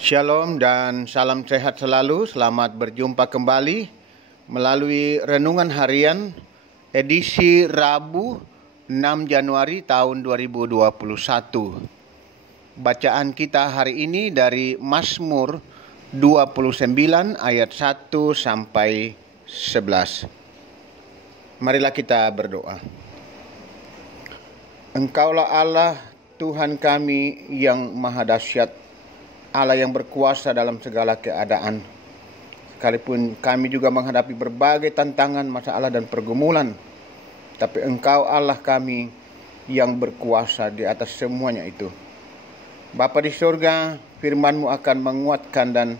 Shalom dan salam sehat selalu. Selamat berjumpa kembali melalui renungan harian edisi Rabu 6 Januari tahun 2021. Bacaan kita hari ini dari Mazmur 29 ayat 1 sampai 11. Marilah kita berdoa. Engkaulah Allah Tuhan kami yang maha dahsyat, Allah yang berkuasa dalam segala keadaan. Sekalipun kami juga menghadapi berbagai tantangan, masalah dan pergumulan, tapi Engkau Allah kami yang berkuasa di atas semuanya itu. Bapa di surga, firman-Mu akan menguatkan dan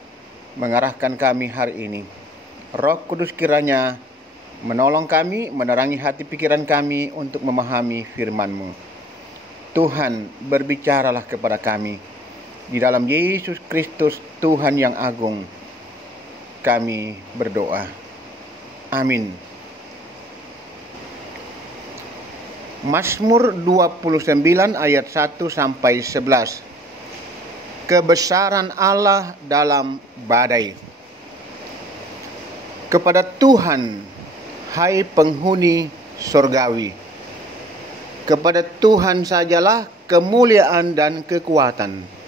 mengarahkan kami hari ini. Roh Kudus kiranya menolong kami, menerangi hati pikiran kami untuk memahami firman-Mu. Tuhan, berbicaralah kepada kami. Di dalam Yesus Kristus Tuhan yang agung, kami berdoa. Amin. Mazmur 29 ayat 1 sampai 11. Kebesaran Allah dalam badai. Kepada Tuhan, hai penghuni surgawi. Kepada Tuhan sajalah kemuliaan dan kekuatan.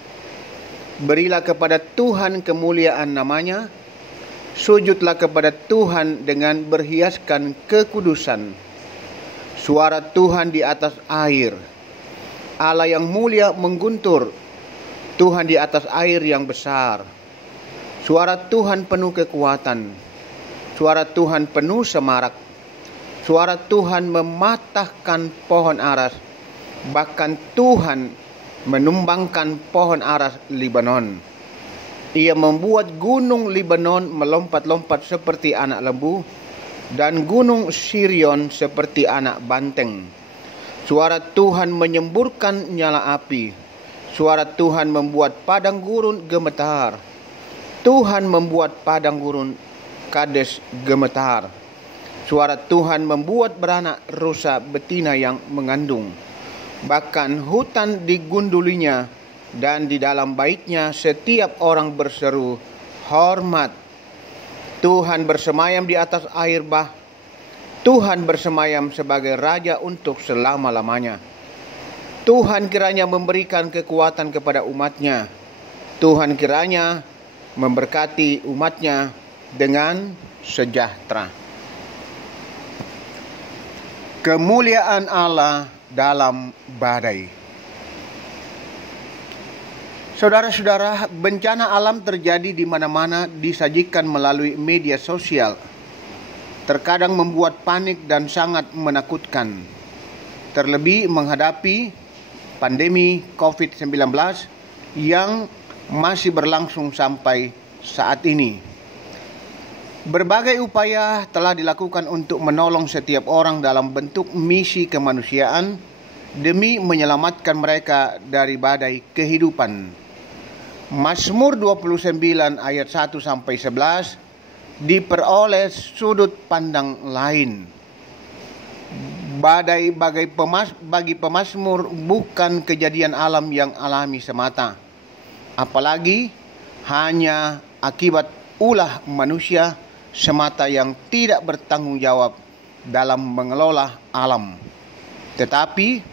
Berilah kepada Tuhan kemuliaan namanya, sujudlah kepada Tuhan dengan berhiaskan kekudusan. Suara Tuhan di atas air, Allah yang mulia mengguntur, Tuhan di atas air yang besar. Suara Tuhan penuh kekuatan, suara Tuhan penuh semarak. Suara Tuhan mematahkan pohon aras, bahkan Tuhan menumbangkan pohon aras Libanon. Ia membuat gunung Libanon melompat-lompat seperti anak lembu, dan gunung Sirion seperti anak banteng. Suara Tuhan menyemburkan nyala api. Suara Tuhan membuat padang gurun gemetar. Tuhan membuat padang gurun Kades gemetar. Suara Tuhan membuat beranak rusa betina yang mengandung. Bahkan hutan digundulinya, dan di dalam baitnya setiap orang berseru, hormat. Tuhan bersemayam di atas air bah. Tuhan bersemayam sebagai raja untuk selama-lamanya. Tuhan kiranya memberikan kekuatan kepada umatnya. Tuhan kiranya memberkati umatnya dengan sejahtera. Kemuliaan Allah dalam badai. Saudara-saudara, bencana alam terjadi di mana-mana, disajikan melalui media sosial. Terkadang membuat panik dan sangat menakutkan. Terlebih menghadapi pandemi COVID-19 yang masih berlangsung sampai saat ini. Berbagai upaya telah dilakukan untuk menolong setiap orang dalam bentuk misi kemanusiaan demi menyelamatkan mereka dari badai kehidupan. Mazmur 29 ayat 1 sampai 11 diperoleh sudut pandang lain. Badai bagi pemazmur bukan kejadian alam yang alami semata, apalagi hanya akibat ulah manusia semata yang tidak bertanggung jawab dalam mengelola alam. Tetapi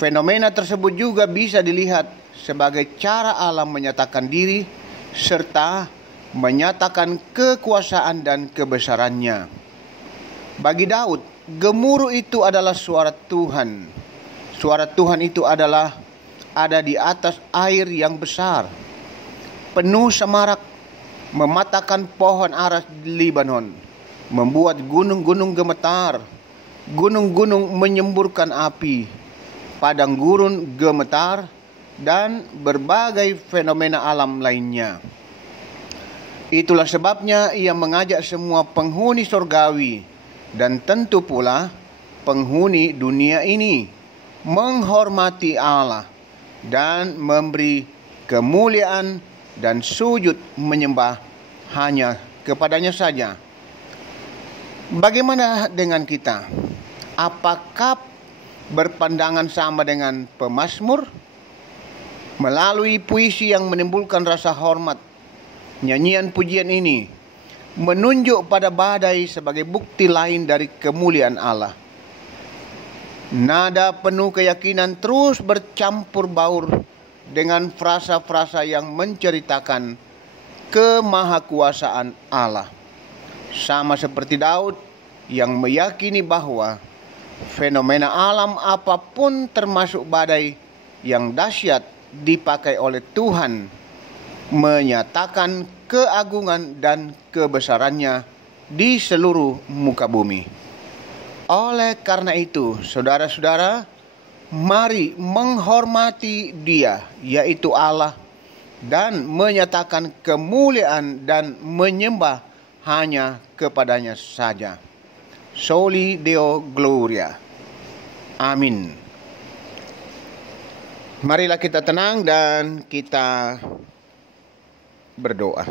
fenomena tersebut juga bisa dilihat sebagai cara alam menyatakan diri serta menyatakan kekuasaan dan kebesarannya. Bagi Daud, gemuruh itu adalah suara Tuhan. Suara Tuhan itu adalah ada di atas air yang besar, penuh semarak, mematahkan pohon aras di Libanon, membuat gunung-gunung gemetar, gunung-gunung menyemburkan api, padang gurun gemetar, dan berbagai fenomena alam lainnya. Itulah sebabnya ia mengajak semua penghuni surgawi dan tentu pula penghuni dunia ini menghormati Allah dan memberi kemuliaan dan sujud menyembah hanya kepadanya saja. Bagaimana dengan kita? Apakah berpandangan sama dengan pemazmur? Melalui puisi yang menimbulkan rasa hormat, nyanyian pujian ini menunjuk pada badai sebagai bukti lain dari kemuliaan Allah. Nada penuh keyakinan terus bercampur baur dengan frasa-frasa yang menceritakan kemahakuasaan Allah. Sama seperti Daud yang meyakini bahwa fenomena alam apapun termasuk badai yang dahsyat dipakai oleh Tuhan menyatakan keagungan dan kebesarannya di seluruh muka bumi. Oleh karena itu, saudara-saudara, mari menghormati Dia, yaitu Allah, dan menyatakan kemuliaan dan menyembah hanya kepadanya saja. Soli Deo Gloria. Amin. Marilah kita tenang dan kita berdoa.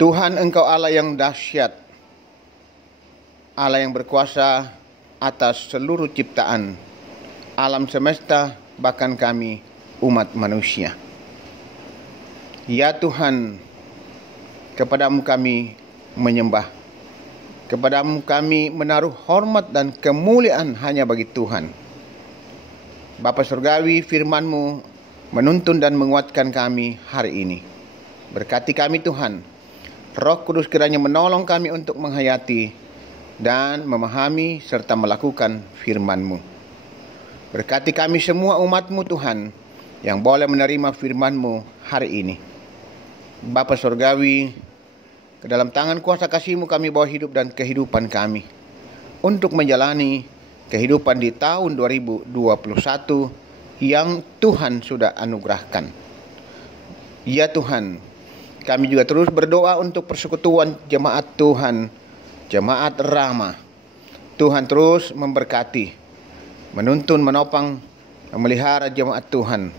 Tuhan, Engkau Allah yang dahsyat, Allah yang berkuasa atas seluruh ciptaan, alam semesta, bahkan kami umat manusia. Ya Tuhan, kepadamu kami menyembah, kepadamu kami menaruh hormat dan kemuliaan hanya bagi Tuhan. Bapa Surgawi, firman-Mu menuntun dan menguatkan kami hari ini. Berkati kami Tuhan, Roh Kudus kiranya menolong kami untuk menghayati dan memahami serta melakukan firman-Mu. Berkati kami semua umat-Mu Tuhan yang boleh menerima firman-Mu hari ini. Bapa Surgawi, ke dalam tangan kuasa kasih-Mu kami bawa hidup dan kehidupan kami untuk menjalani kehidupan di tahun 2021 yang Tuhan sudah anugerahkan. Ya Tuhan, kami juga terus berdoa untuk persekutuan jemaat Tuhan, jemaat Rama. Tuhan terus memberkati, menuntun, menopang, memelihara jemaat Tuhan.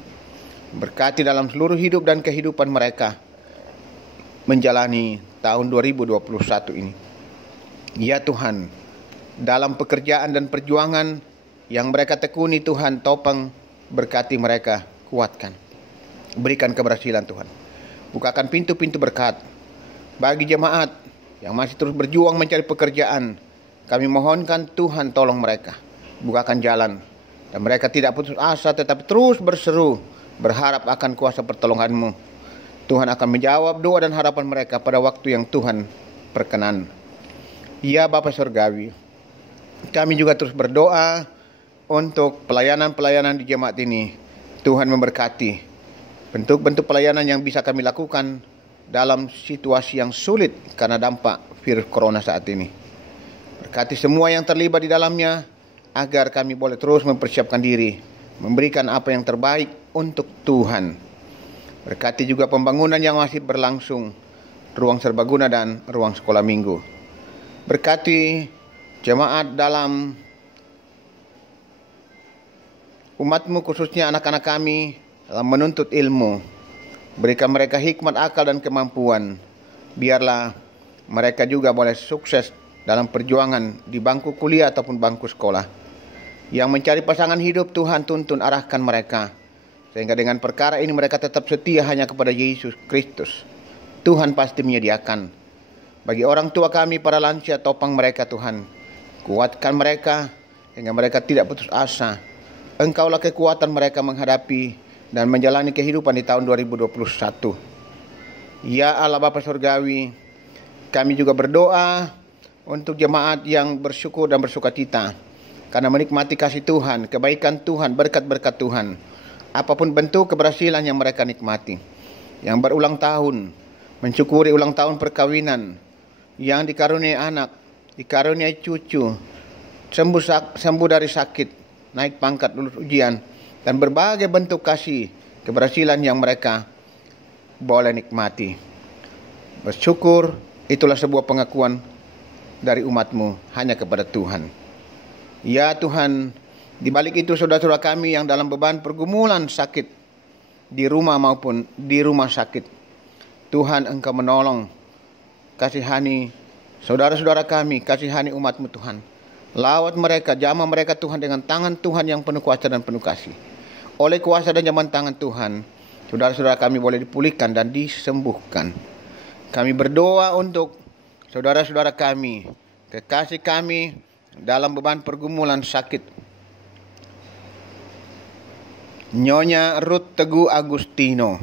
Berkati dalam seluruh hidup dan kehidupan mereka menjalani tahun 2021 ini. Ya Tuhan, dalam pekerjaan dan perjuangan yang mereka tekuni Tuhan, topang, berkati mereka, kuatkan. Berikan keberhasilan Tuhan. Bukakan pintu-pintu berkat bagi jemaat yang masih terus berjuang mencari pekerjaan. Kami mohonkan Tuhan tolong mereka, bukakan jalan, dan mereka tidak putus asa tetapi terus berseru, berharap akan kuasa pertolongan-Mu. Tuhan akan menjawab doa dan harapan mereka pada waktu yang Tuhan perkenan. Ya Bapa Surgawi, kami juga terus berdoa untuk pelayanan-pelayanan di jemaat ini. Tuhan memberkati bentuk-bentuk pelayanan yang bisa kami lakukan dalam situasi yang sulit karena dampak virus corona saat ini. Berkati semua yang terlibat di dalamnya agar kami boleh terus mempersiapkan diri, memberikan apa yang terbaik untuk Tuhan. Berkati juga pembangunan yang masih berlangsung, ruang serbaguna dan ruang sekolah minggu. Berkati jemaat dalam umat-Mu, khususnya anak-anak kami dalam menuntut ilmu. Berikan mereka hikmat, akal, dan kemampuan. Biarlah mereka juga boleh sukses dalam perjuangan di bangku kuliah ataupun bangku sekolah. Yang mencari pasangan hidup, Tuhan tuntun arahkan mereka, sehingga dengan perkara ini mereka tetap setia hanya kepada Yesus Kristus. Tuhan pasti menyediakan. Bagi orang tua kami, para lansia, topang mereka Tuhan. Kuatkan mereka sehingga mereka tidak putus asa. Engkaulah kekuatan mereka menghadapi dan menjalani kehidupan di tahun 2021. Ya Allah Bapa Surgawi, kami juga berdoa untuk jemaat yang bersyukur dan bersukacita karena menikmati kasih Tuhan, kebaikan Tuhan, berkat-berkat Tuhan. Apapun bentuk keberhasilan yang mereka nikmati. Yang berulang tahun, mensyukuri ulang tahun perkawinan, yang dikaruniai anak, dikaruniai cucu, sembuh dari sakit, naik pangkat, lulus ujian, dan berbagai bentuk kasih, keberhasilan yang mereka boleh nikmati. Bersyukur, itulah sebuah pengakuan dari umat-Mu hanya kepada Tuhan. Ya Tuhan, di balik itu saudara-saudara kami yang dalam beban pergumulan sakit, di rumah maupun di rumah sakit, Tuhan Engkau menolong, kasihani saudara-saudara kami, kasihani umat-Mu Tuhan. Lawat mereka, jamah mereka Tuhan dengan tangan Tuhan yang penuh kuasa dan penuh kasih. Oleh kuasa dan jaman tangan Tuhan, saudara-saudara kami boleh dipulihkan dan disembuhkan. Kami berdoa untuk saudara-saudara kami, kekasih kami dalam beban pergumulan sakit. Nyonya Ruth Teguh Agustino,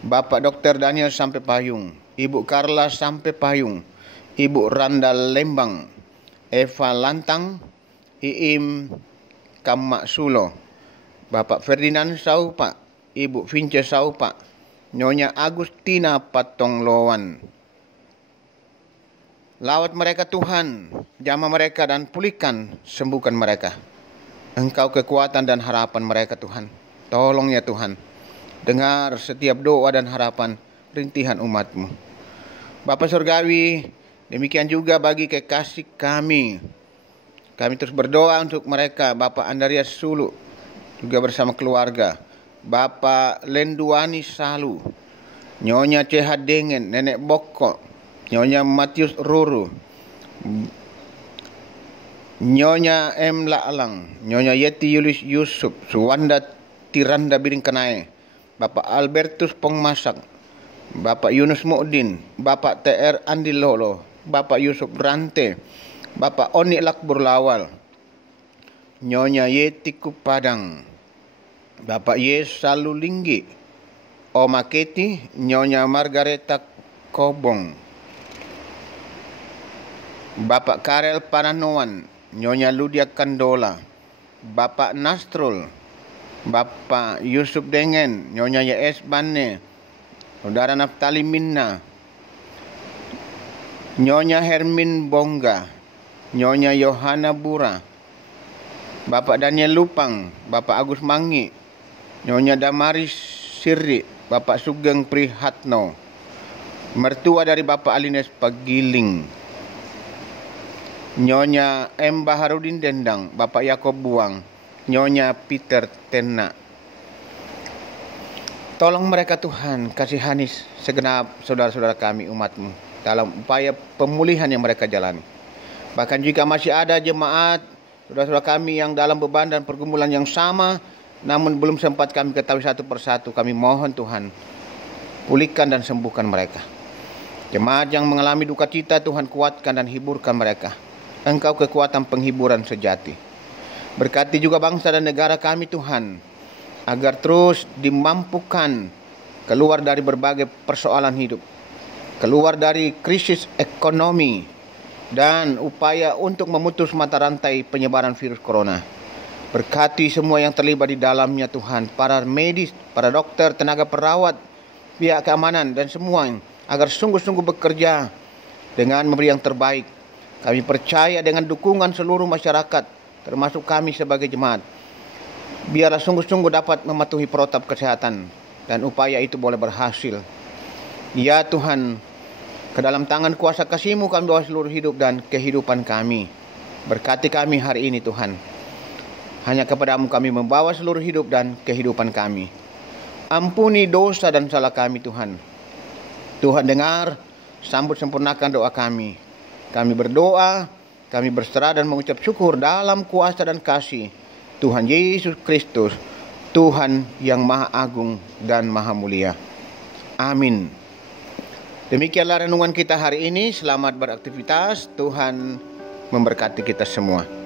Bapak Dr. Daniel Sampai Payung, Ibu Carla Sampai Payung, Ibu Randa Lembang, Eva Lantang, Iim Kamak Sulo, Bapak Ferdinand Saupa, Ibu Vince Saupa, Nyonya Agustina Patonglowan. Lawat mereka Tuhan, jamah mereka dan pulihkan, sembuhkan mereka. Engkau kekuatan dan harapan mereka Tuhan. Tolong ya Tuhan, dengar setiap doa dan harapan rintihan umat-Mu. Bapa Surgawi, demikian juga bagi kekasih kami. Kami terus berdoa untuk mereka, Bapak Andarias Sulu, juga bersama keluarga. Bapak Lenduani Salu, Nyonya CH Dengan, Nenek Boko, Nyonya Matius Ruru, Nyonya M. Laalang, Nyonya Yeti Yulis Yusuf, Suwanda Tiranda Biring Kenai, Bapak Albertus Pongmasak, Bapak Yunus Mu'din, Bapak TR Andi Lolo, Bapak Yusuf Rante, Bapak Oni Lakbur Lawal, Nyonya Yeti Kupadang, Bapak Yes Salulinggi, Oma Keti, Nyonya Margareta Kobong, Bapak Karel Paranoan, Nyonya Ludia Kandola, Bapak Nastrul, Bapak Yusuf Dengan, Nyonya YS Bane, Saudara Naftali Minna, Nyonya Hermin Bongga, Nyonya Yohana Bura, Bapak Daniel Lupang, Bapak Agus Mangi, Nyonya Damaris Sirri, Bapak Sugeng Prihatno, mertua dari Bapak Alines Pagiling, Nyonya M. Baharudin Dendang, Bapak Yakob Buang, Nyonya Peter Tena. Tolong mereka Tuhan, kasihani segenap saudara-saudara kami umat-Mu dalam upaya pemulihan yang mereka jalani. Bahkan jika masih ada jemaat, saudara-saudara kami yang dalam beban dan pergumulan yang sama, namun belum sempat kami ketahui satu persatu, kami mohon Tuhan, pulihkan dan sembuhkan mereka. Jemaat yang mengalami duka cita, Tuhan kuatkan dan hiburkan mereka. Engkau kekuatan penghiburan sejati. Berkati juga bangsa dan negara kami Tuhan, agar terus dimampukan keluar dari berbagai persoalan hidup, keluar dari krisis ekonomi, dan upaya untuk memutus mata rantai penyebaran virus corona. Berkati semua yang terlibat di dalamnya Tuhan, para medis, para dokter, tenaga perawat, pihak keamanan, dan semua agar sungguh-sungguh bekerja dengan memberi yang terbaik. Kami percaya dengan dukungan seluruh masyarakat, termasuk kami sebagai jemaat, biarlah sungguh-sungguh dapat mematuhi protap kesehatan dan upaya itu boleh berhasil. Ya Tuhan, ke dalam tangan kuasa kasih-Mu kami bawa seluruh hidup dan kehidupan kami. Berkati kami hari ini Tuhan. Hanya kepada-Mu kami membawa seluruh hidup dan kehidupan kami. Ampuni dosa dan salah kami Tuhan. Tuhan dengar, sambut sempurnakan doa kami. Kami berdoa, kami berserah dan mengucap syukur dalam kuasa dan kasih Tuhan Yesus Kristus, Tuhan yang Maha Agung dan Maha Mulia. Amin. Demikianlah renungan kita hari ini. Selamat beraktivitas. Tuhan memberkati kita semua.